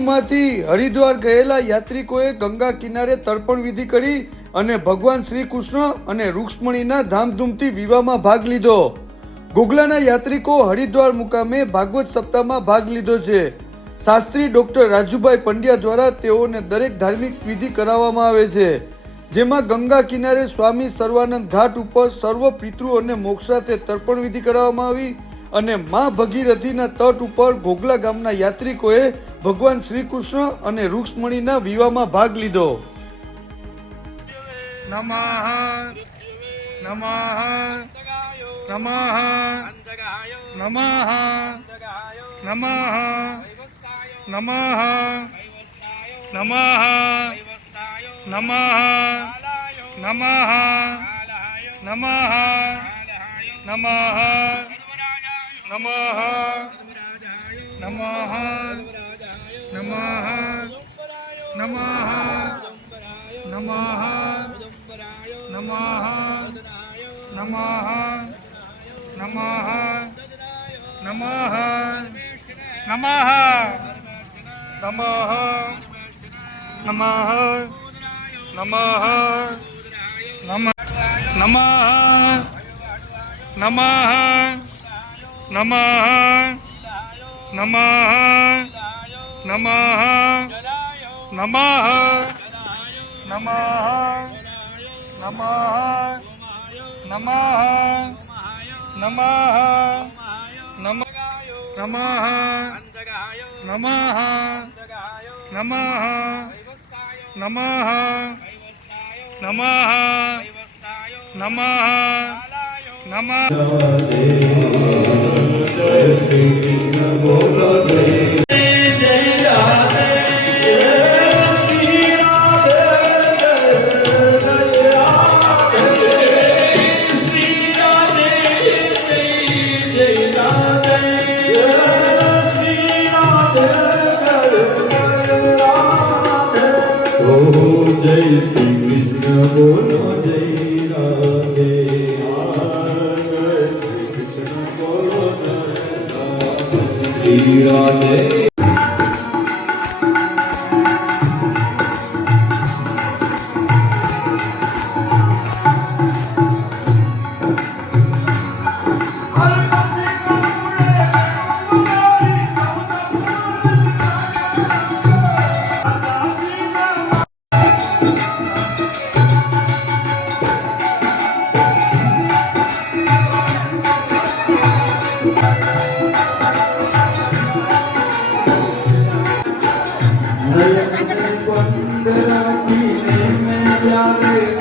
કાશીમાંથી હરિદ્વાર ગયેલા યાત્રિકોએ ગંગા કિનારે તર્પણ વિધિ કરી અને ભગવાન શ્રી કૃષ્ણ અને રૂક્ષ્મણીના ધામધૂમથી વિવાહમાં ભાગ લીધો. ગોગલાના યાત્રિકો હરિદ્વાર મુકામે ભાગવત સપ્તાહમાં ભાગ લીધો છે. શાસ્ત્રી ડોક્ટર રાજુભાઈ પંડ્યા દ્વારા તેઓને દરેક ધાર્મિક વિધિ કરાવવામાં આવે છે. જેમાં ગંગા કિનારે સ્વામી સર્વાનંદ ઘાટ ઉપર સર્વ પિતૃઓને મોક્ષાર્થે તર્પણ વિધિ કરાવવામાં આવી અને મા ભગીરથીના તટ ઉપર ઘોઘલા ગામના યાત્રિકોએ ભગવાન શ્રી કૃષ્ણ અને રૂક્ષ્મણીના વિવાહમાં ભાગ લીધો નમઃ નમઃ નમઃ નમઃ નમઃ નમઃ નમઃ નમઃ નમઃ નમઃ નમઃ નમઃ નમઃ નમઃ નમઃ નમઃ નમઃ નમઃ નમઃ નમઃ નમઃ નમઃ નમઃ નમઃ નમઃ નમઃ નમઃ નમઃ નમઃ નમઃ નમઃ નમઃ નમઃ નમઃ નમઃ નમઃ નમઃ નમઃ નમઃ નમઃ નમઃ નમઃ ઓ જય શ્રી કૃષ્ણ બોલો જય રાધે શ્રી કૃષ્ણ બોલો જય રાધે को तेरा की मैं जाने